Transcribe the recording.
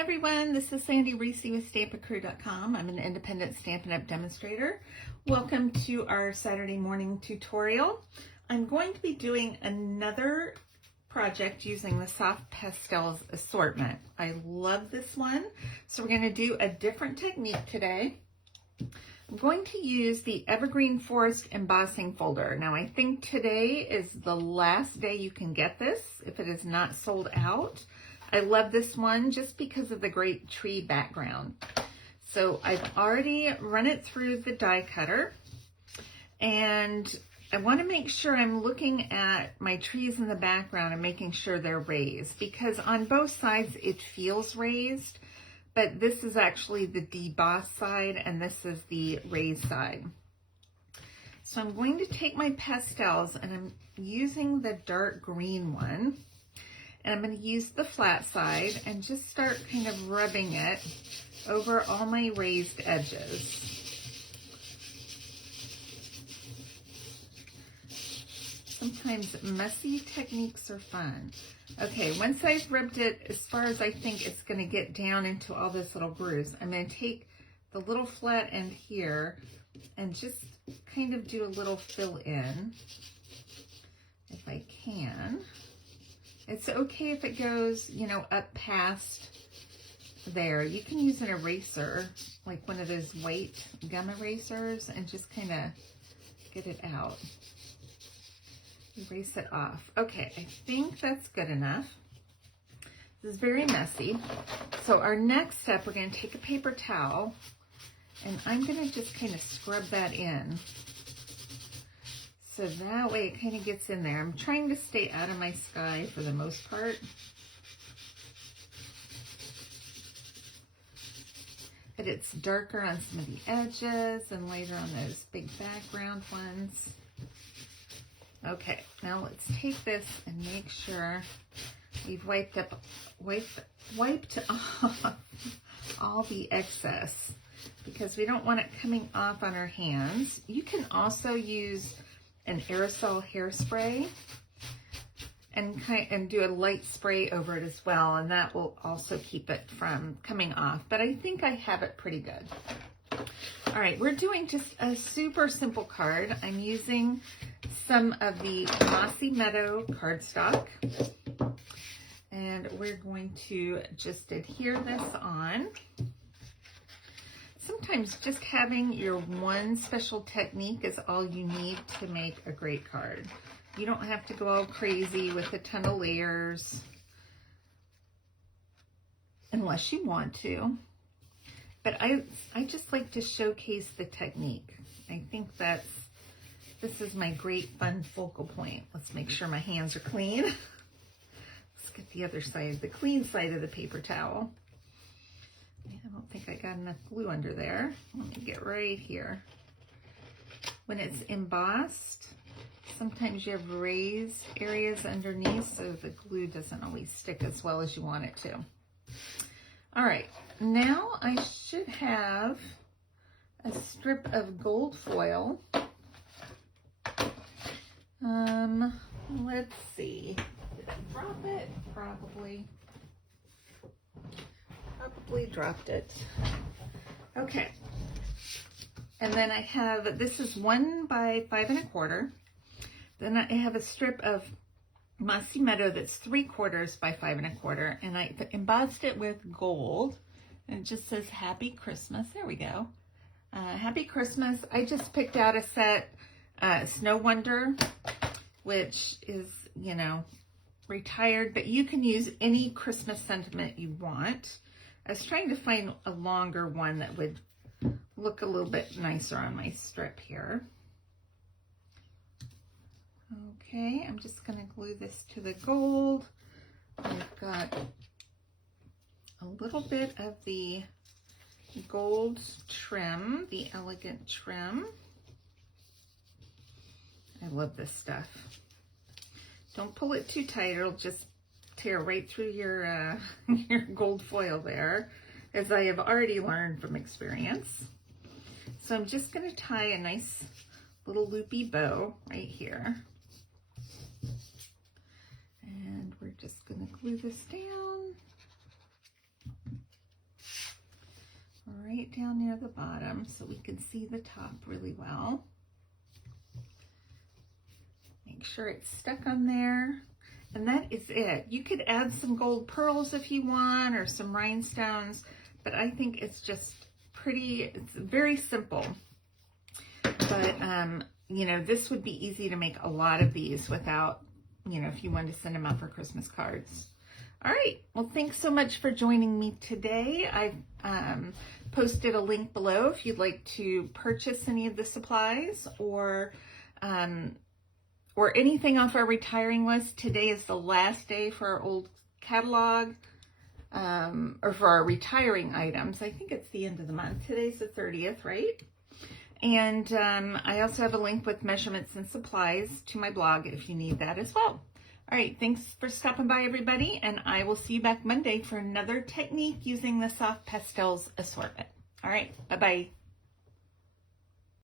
Hi everyone, this is Sandy Reese with StampACrew.com. I'm an independent Stampin' Up! Demonstrator. Welcome to our Saturday morning tutorial. I'm going to be doing another project using the Soft Pastels assortment. I love this one, so we're going to do a different technique today. I'm going to use the Evergreen Forest embossing folder. Now I think today is the last day you can get this if it is not sold out. I love this one just because of the great tree background. So I've already run it through the die cutter, and I want to make sure I'm looking at my trees in the background and making sure they're raised, because on both sides it feels raised, but this is actually the debossed side and this is the raised side. So I'm going to take my pastels and I'm using the dark green one. And I'm going to use the flat side and just start kind of rubbing it over all my raised edges. Sometimes messy techniques are fun. Okay, once I've rubbed it as far as I think it's going to get down into all those little grooves, I'm going to take the little flat end here and just kind of do a little fill in if I can. It's okay if it goes, you know, up past there. You can use an eraser, like one of those white gum erasers, and just kind of get it out. Erase it off. Okay, I think that's good enough. This is very messy. So our next step, we're going to take a paper towel, and I'm going to just kind of scrub that in. So that way it kind of gets in there. I'm trying to stay out of my sky for the most part. But it's darker on some of the edges and lighter on those big background ones. Okay, now let's take this and make sure we've wiped off all the excess, because we don't want it coming off on our hands. You can also use an aerosol hairspray and do a light spray over it as well, and that will also keep it from coming off. But I think I have it pretty good. All right, we're doing just a super simple card. I'm using some of the Mossy Meadow cardstock, and we're going to just adhere this on. Sometimes just having your one special technique is all you need to make a great card. You don't have to go all crazy with a ton of layers unless you want to. But I just like to showcase the technique. I think this is my great fun focal point. Let's make sure my hands are clean. Let's get the other side, the clean side of the paper towel. I don't think I got enough glue under there. Let me get right here. When it's embossed, sometimes you have raised areas underneath, so the glue doesn't always stick as well as you want it to. All right, now I should have a strip of gold foil. Let's see. Did I drop it? Probably dropped it. Okay. And then I have, this is 1 by 5 1/4. Then I have a strip of Mossy Meadow that's 3/4 by 5 1/4, and I embossed it with gold, and it just says Happy Christmas. There we go. Happy Christmas. I just picked out a set, Snow Wonder, which is, you know, retired, but you can use any Christmas sentiment you want. I was trying to find a longer one that would look a little bit nicer on my strip here. Okay, I'm just going to glue this to the gold. I've got a little bit of the gold trim, the elegant trim. I love this stuff. Don't pull it too tight, it'll just tear right through your your gold foil there, as I have already learned from experience. So I'm just going to tie a nice little loopy bow right here. And we're just going to glue this down. right down near the bottom so we can see the top really well. Make sure it's stuck on there. And that is it. You could add some gold pearls if you want, or some rhinestones, but I think it's just pretty, it's very simple. But, you know, this would be easy to make a lot of these without, you know, if you wanted to send them out for Christmas cards. All right. Well, thanks so much for joining me today. I've posted a link below if you'd like to purchase any of the supplies or anything off our retiring list. Today is the last day for our old catalog, or for our retiring items. I think it's the end of the month. Today's the 30th, right? And I also have a link with measurements and supplies to my blog if you need that as well. All right, thanks for stopping by, everybody, and I will see you back Monday for another technique using the Soft Pastels assortment. All right, bye-bye.